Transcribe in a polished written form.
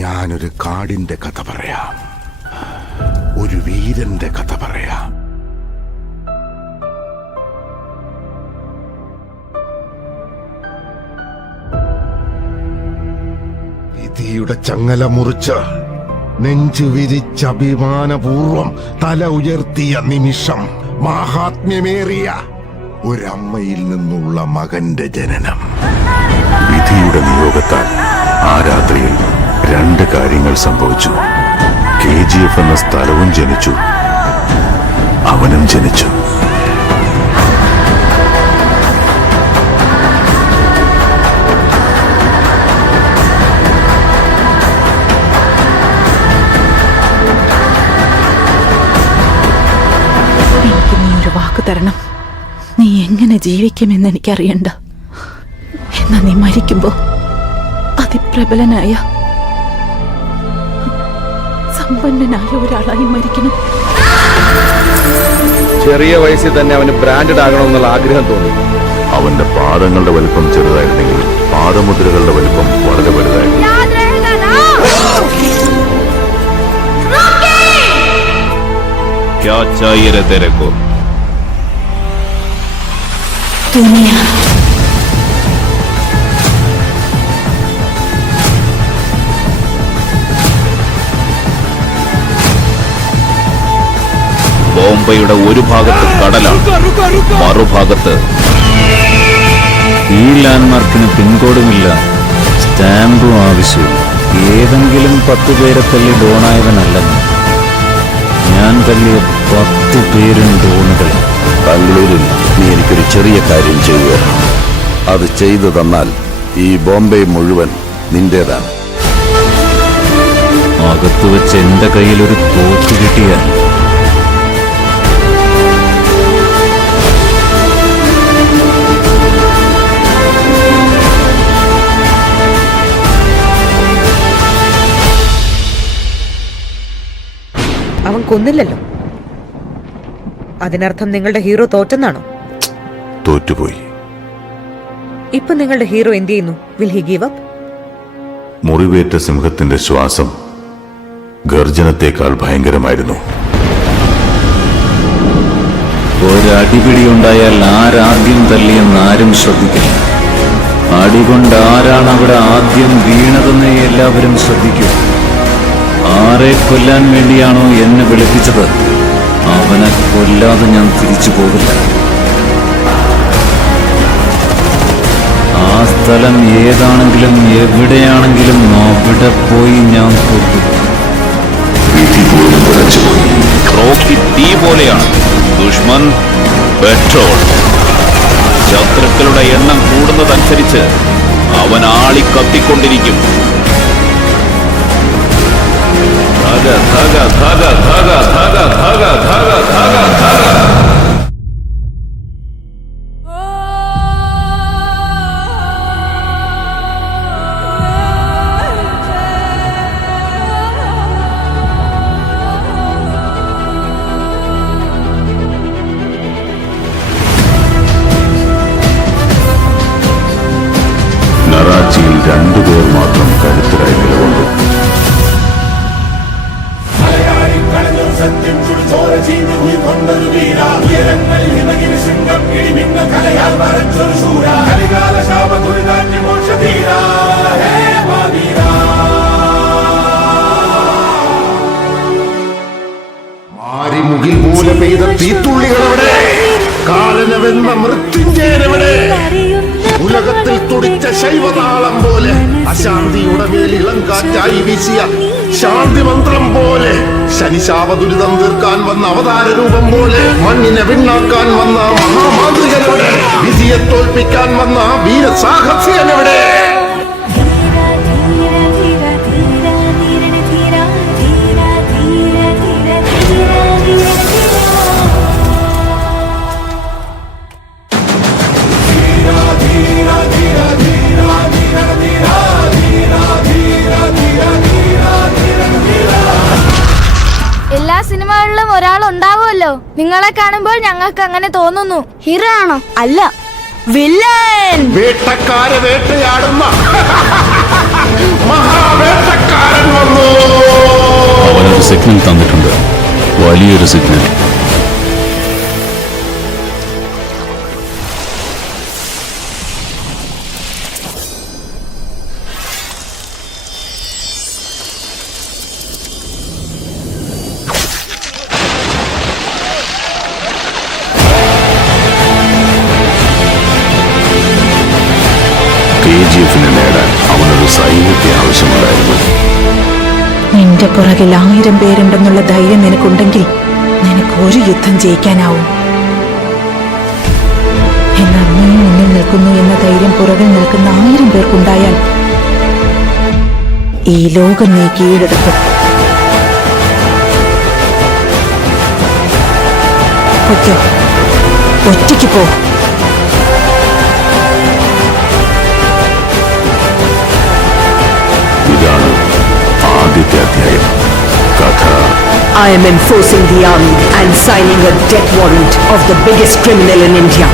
ഞാനൊരു കാടിന്റെ കഥ പറയാം, ഒരു വീരന്റെ കഥ പറയാം. വിധിയുടെ ചങ്ങല മുറിച്ച് നെഞ്ചു വിരിച്ച അഭിമാനപൂർവം തല ഉയർത്തിയ നിമിഷം, മാഹാത്മ്യമേറിയ ഒരമ്മയിൽ നിന്നുള്ള മകന്റെ ജനനം. വിധിയുടെ നിയോഗത്താൽ ആ രാത്രിയിൽ രണ്ട് കാര്യങ്ങൾ സംഭവിച്ചു. KGF എന്ന സ്ഥലവും ജനിച്ചു, അവനും ജനിച്ചു. എനിക്ക് നീ ഒരു വാക്ക് തരണം. നീ എങ്ങനെ ജീവിക്കുമെന്ന് എനിക്കറിയണ്ട. എന്നാ നീ മരിക്കുമ്പോ അതിപ്രബലനായ സമ്പന്നനായ ഒരാളായി മരിക്കണം. ചെറിയ വയസ്സിൽ തന്നെ അവന് ബ്രാൻഡഡ് ആകണമെന്നുള്ള ആഗ്രഹം തോന്നി. അവന്റെ പാദങ്ങളുടെ വലിപ്പം ചെറുതായിരുന്നെങ്കിൽ പാദമുദ്രകളുടെ വലിപ്പം വളരെ വലുതായിരുന്നു. क्या चाहिए रे तेरे को? दुनिया. ബോംബെയുടെ ഒരു ഭാഗത്ത് കടലാണ്, മറുഭാഗത്ത് ഈ ലാൻഡ്മാർക്കിന് പിൻകോഡുമില്ല, സ്റ്റാമ്പും ആവശ്യമില്ല. ഏതെങ്കിലും 10 പേരെ തല്ലി ഡോണായവനല്ലെന്ന്. ഞാൻ തല്ലിയ 10 പേരും ഡോണുകൾ. ബാംഗ്ലൂരിൽ നീ എനിക്കൊരു ചെറിയ കാര്യം ചെയ്യുക. അത് ചെയ്തു തന്നാൽ ഈ ബോംബെ മുഴുവൻ നിന്റേതാണ്. അകത്തു വെച്ച് എന്റെ കയ്യിലൊരു തോക്ക് കിട്ടിയാൽ അവൻ കൊന്നില്ലല്ലോ. അതിനർത്ഥം നിങ്ങളുടെ ഹീറോ തോറ്റെന്നാണോ? തോറ്റുപോയി. ഇപ്പൊ നിങ്ങളുടെ ഹീറോ എന്ത് ചെയ്യുന്നു? Will he give up? മുറിവേറ്റ സിംഹത്തിന്റെ ശ്വാസം ഗർജനത്തേക്കാൾ ഭയങ്കരമായിരുന്നു. ഒരടിപിടി ഉണ്ടായാൽ ആരാദ്യം തല്ലിയെന്ന് ആരും ശ്രദ്ധിക്കില്ല. അടികൊണ്ട് ആരാണ് അവിടെ ആദ്യം വീണതെന്ന് എല്ലാവരും ശ്രദ്ധിക്കും. ആരെ കൊല്ലാൻ വേണ്ടിയാണോ എന്നെ വിളിപ്പിച്ചത്, അവനെ കൊല്ലാതെ ഞാൻ തിരിച്ചു പോകില്ല. ആ സ്ഥലം ഏതാണെങ്കിലും എവിടെയാണെങ്കിലും അവിടെ പോയി ഞാൻ കൊല്ലും. റോക്കി തീ പോലെയാണ്, ദുഷ്മൻ പെട്രോൾ. ശത്രുക്കളുടെ എണ്ണം കൂടുന്നതനുസരിച്ച് അവൻ ആളി കത്തിക്കൊണ്ടിരിക്കും. ധാഗ ധാഗ ധാഗ ധാഗ ധാഗ ധാഗ ധാഗ ധാഗ ധാഗ. നറാച്ചിയിൽ 2 പേർ മാത്രം കരുത്തരായി നിലകൊണ്ടു. മാരിമുകിൽ പോലെ പെയ്ത തീത്തുള്ളികളെവിടെ? കാലനവെന്ന മൃത്യുഞ്ജയനെവിടെ? ഉലകത്തിൽ തുടിച്ച ശൈവതാളം പോലെ അശാന്തിയുടെ മേൽ ഇളം കാറ്റായി വീശിയ ശാന്തി മന്ത്രം പോലെ, ശനിശാപ ദുരിതം തീർക്കാൻ വന്ന അവതാര രൂപം പോലെ, മണ്ണിനെ വിണ്ണാക്കാൻ വന്ന മഹാമാന്ത്രികനോടെ, വിധിയെ തോൽപ്പിക്കാൻ വന്ന വീരസാഹസികനെവിടെ? എല്ലാ സിനിമകളിലും ഒരാൾ ഉണ്ടാവുമല്ലോ. നിങ്ങളെ കാണുമ്പോൾ ഞങ്ങൾക്ക് അങ്ങനെ തോന്നുന്നു. ഹീറോ ആണോ? അല്ല, വില്ലൻ വേട്ടക്കാരെ വേട്ടയാടുന്ന മഹാവേട്ടക്കാരൻ വന്നു. അവനൊരു സിഗ്നൽ തന്നിട്ടുണ്ട്, വലിയൊരു സിഗ്നൽ. KGF നേടാൻ അവനൊരു സൈന്യത്തെ ആവശ്യമുണ്ടായിരുന്നു. നിന്റെ പുറകിൽ 1000 പേരുണ്ടെന്നുള്ള ധൈര്യം നിനക്കുണ്ടെങ്കിൽ നിനക്ക് ഒരു യുദ്ധം ജയിക്കാനാവും. എന്നാൽ നീ മുന്നിൽ നിൽക്കുന്നു എന്ന ധൈര്യം പുറകിൽ നിൽക്കുന്ന 1000 പേർക്കുണ്ടായാൽ ഈ ലോകം നീ കീഴടക്കും. പൊയ്ക്കോ, ഒറ്റയ്ക്ക് പോ. ഇതാണ് ആദ്യത്തെ അധ്യായം. കഥ I am enforcing the army and signing a death warrant of the biggest criminal in India.